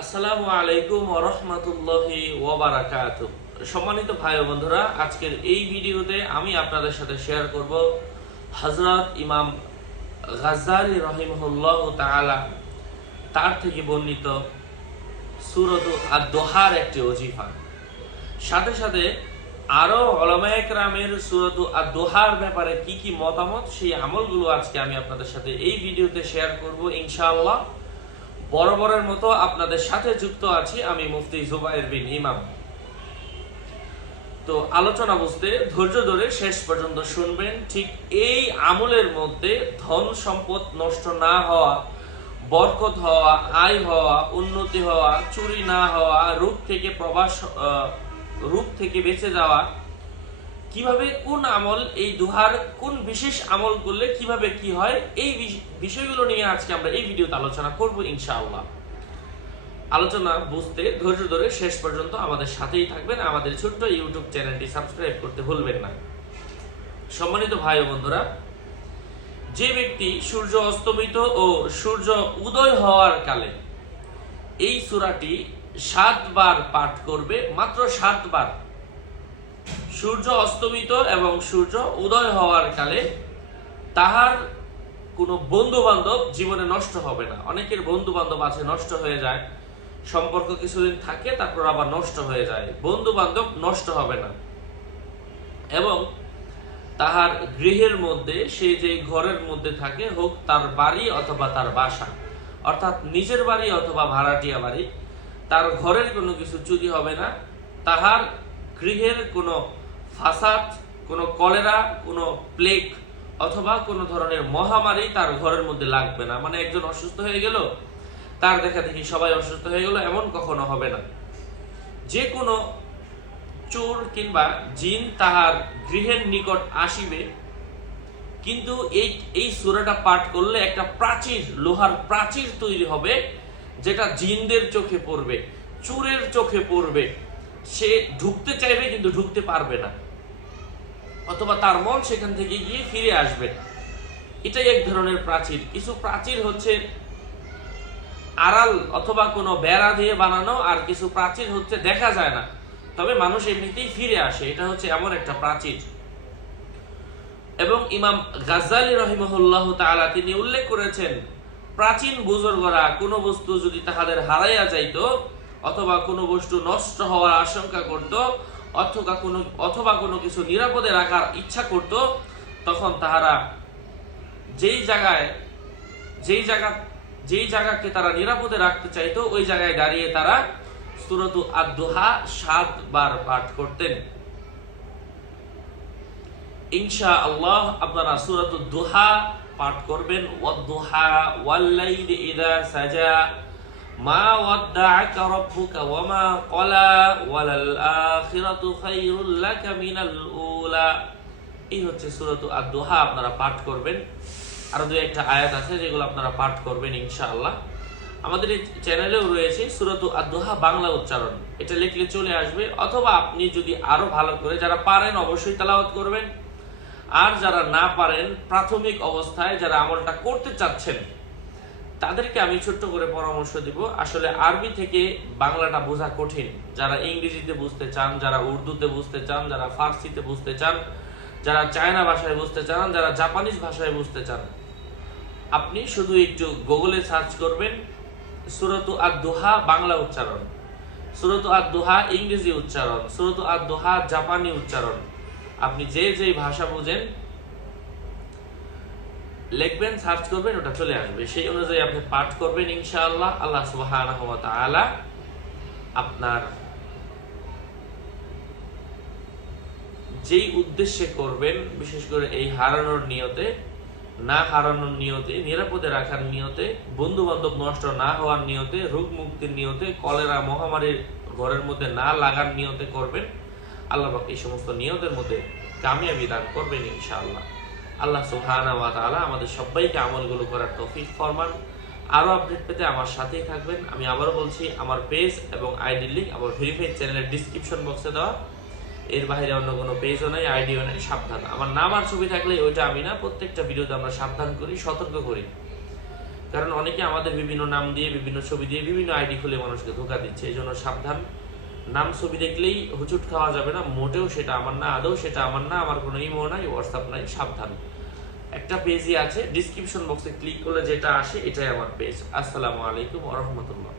আসসালামু আলাইকুম ওয়া রাহমাতুল্লাহি ওয়া বারাকাতুহু। সম্মানিত ভাই ও বন্ধুরা, আজকের এই ভিডিওতে আমি আপনাদের সাথে শেয়ার করব হযরত ইমাম গাজ্জালী রাহিমাহুল্লাহু তাআলা তার থেকে বর্ণিত সূরাত আদ-দুহার একটি ওজিফা। সাথে সাথে আরো উলামায়ে কেরামের সূরাত আদ-দুহার ব্যাপারে কি কি মতামত, সেই আমলগুলো আজকে আমি আপনাদের সাথে এই ভিডিওতে শেয়ার করব ইনশাআল্লাহ। বরাবরের মতো আপনাদের সাথে যুক্ত আছি আমি মুফতি জুবায়ের বিন ইমাম। তো আলোচনা বুঝতে ধৈর্য ধরে শেষ পর্যন্ত শুনবেন। ঠিক এই আমলের মধ্যে ধন সম্পদ নষ্ট না হওয়া, বরকত হওয়া, আয় হওয়া, উন্নতি হওয়া, চুরি না হওয়া, রূপ থেকে বেঁচে যাওয়া, কিভাবে কোন আমল, এই দুহার কোন বিশেষ আমল করলে কিভাবে কি হয়, এই বিষয়গুলো নিয়ে আজকে আমরা এই ভিডিওতে আলোচনা করব ইনশাআল্লাহ। আলোচনা বুঝতে ধৈর্য ধরে শেষ পর্যন্ত আমাদের সাথেই থাকবেন। আমাদের ছোট্ট ইউটিউব চ্যানেলটি সাবস্ক্রাইব করতে ভুলবেন না। সম্মানিত ভাই ও বন্ধুরা, যে ব্যক্তি সূর্য অস্তমিত ও সূর্য উদয় হওয়ার কালে এই সূরাটি 7 বার পাঠ করবে, মাত্র 7 বার, সূর্য অস্তমিত এবং সূর্য উদয় হওয়ার কালে, তাহার কোনো বন্ধু বান্ধব জীবনে নষ্ট হবে না। অনেকের বন্ধু বান্ধব আছে নষ্ট হয়ে যায়, সম্পর্ক কিছুদিন থাকে তারপর আবার নষ্ট হয়ে যায়, বন্ধু বান্ধব নষ্ট হবে না। এবং তাহার গৃহের মধ্যে, সে যে ঘরের মধ্যে থাকে, হোক তার বাড়ি অথবা তার বাসা, অর্থাৎ নিজের বাড়ি অথবা ভাড়াটিয়া বাড়ি, তার ঘরের কোনো কিছু চুরি হবে না। তাহার গৃহের কোনো ফাসাদ, কোনো কলেরা, কোনো প্লেগ অথবা কোনো ধরনের মহামারী তার ঘরের মধ্যে লাগবে না। মানে একজন অসুস্থ হয়ে গেল, তার দেখা দেখি সবাই অসুস্থ হয়ে গেল, এমন কখনো হবে না। যে কোনো চোর কিংবা জিন তাহার গৃহের নিকট আসিবে, কিন্তু এই সূরাটা পাঠ করলে একটা প্রাচীর, লোহার প্রাচীর তৈরি হবে, যেটা জিনদের চোখে পড়বে, চোরের চোখে পড়বে। সে ঢুকতে চাইবে কিন্তু ঢুকতে পারবে না, অথবা তার মন সেখান থেকে গিয়ে ফিরে আসবে। এটাই এক ধরনের প্রাচীর। কিছু প্রাচীর হচ্ছে আড়াল অথবা কোনো বেড়া দিয়ে বানানো, আর কিছু প্রাচীর হচ্ছে দেখা যায় না, তবে মানুষ এমনিতেই ফিরে আসে। এটা হচ্ছে এমন একটা প্রাচীর। এবং ইমাম গাজ্জালী রাহিমাহুল্লাহ তাআলা তিনি উল্লেখ করেছেন, প্রাচীন বুজুর্গরা কোনো বস্তু যদি তাহাদের হারাইয়া যাইত, অথবা কোনো বস্তু নষ্ট হওয়ার আশঙ্কা করত, অথবা কোনো কিছু নিরাপদে রাখার ইচ্ছা করত, তখন তাহারা যেই জায়গাকে তারা নিরাপদে রাখতে চাইতো, ওই জায়গায় দাঁড়িয়ে তারা সূরাত আদ-দুহা 7 বার পাঠ করতেন। ইনশাআল্লাহ আপনারা সূরাত আদ-দুহা পাঠ করবেন। ওয়াদ-দুহা ওয়াল-লাইলি ইযা সাজা মা ওয়াদ্দাআকা রাব্বুকা ওয়া মা ক্বালা ওয়ালাল আখিরাতু খায়রুল লাকা মিনাল উলা। এই হচ্ছে সূরাত আদ-দুহা, আপনারা পাঠ করবেন। আরো দুই একটা আয়াত আছে যেগুলো আপনারা পাঠ করবেন ইনশাআল্লাহ। আমাদের এই চ্যানেলেও রয়েছে সূরাত আদ-দুহা বাংলা উচ্চারণ, এটা লিখলে চলে আসবে। অথবা আপনি যদি আরো ভালো করে, যারা পারেন অবশ্যই তেলাওয়াত করবেন, আর যারা না পারেন, প্রাথমিক অবস্থায় যারা আমলটা করতে চাচ্ছেন, তাদেরকে আমি ছোট্ট করে পরামর্শ দিব। আসলে আরবি থেকে বাংলাটা বোঝা কঠিন। যারা ইংরেজিতে বুঝতে চান, যারা উর্দুতে বুঝতে চান, যারা ফার্সিতে বুঝতে চান, যারা চায়না ভাষায় বুঝতে চান, যারা জাপানিজ ভাষায় বুঝতে চান, আপনি শুধু একটু গুগলে সার্চ করবেন সূরাত আদ-দুহা বাংলা উচ্চারণ, সূরাত আদ-দুহা ইংরেজি উচ্চারণ, সূরাত আদ-দুহা জাপানি উচ্চারণ। আপনি যে ভাষা বুঝেন লিখবেন, সার্চ করবেন, ওটা চলে আসবে। সেই অনুযায়ী আপনি পাঠ করবেন ইনশাআল্লাহ। আল্লাহ সুবহানাহু ওয়া তাআলা আপনার যেই উদ্দেশ্যে করবেন, বিশেষ করে এই হারানোর নিয়তে, না হারানোর নিয়তে, নিরাপদে রাখার নিয়তে, বন্ধু বান্ধব নষ্ট না হওয়ার নিয়তে, রোগ মুক্তির নিয়তে, কলেরা মহামারীর ঘরের মধ্যে না লাগার নিয়তে করবেন, আল্লাহ পাক এই সমস্ত নিয়তের মধ্যে কামিয়াবি দান করবেন ইনশাআল্লাহ। আল্লাহ সুবহানাহু ওয়া তাআলা আমাদের সবাইকে আমলগুলো করার তৌফিক ফরমান। আরো আপডেট পেতে আমার সাথেই থাকবেন। আমি আবারও বলছি, আমার পেজ এবং আইডি লিংক আমার ভেরিফাইড চ্যানেলের ডেসক্রিপশন বক্সে দেওয়া। এর বাইরে অন্য কোনো পেজও নাই, আইডিও নাই। সাবধান, আমার নাম আর ছবি থাকলে ওইটা আমি না, প্রত্যেকটা ভিডিওতে আমরা সাবধান করি, সতর্ক করি। কারণ অনেকে আমাদের বিভিন্ন নাম দিয়ে, বিভিন্ন ছবি দিয়ে, বিভিন্ন আইডি খুলে মানুষকে ধোকা দিচ্ছে। এই জন্য সাবধান। নাম ছবি দেখলেই হুচুট খাওয়া যাবে না, মোটেও সেটা আমার না, আদৌ সেটা আমার না, আমার কোনো ইমো নাই, হোয়াটসঅ্যাপ নাই, সাবধান। একটা পেজই আছে, ডিসক্রিপশন বক্সে ক্লিক করলে যেটা আসে এটাই আমার পেজ। আসসালামু আলাইকুম ওয়া রাহমাতুল্লাহ।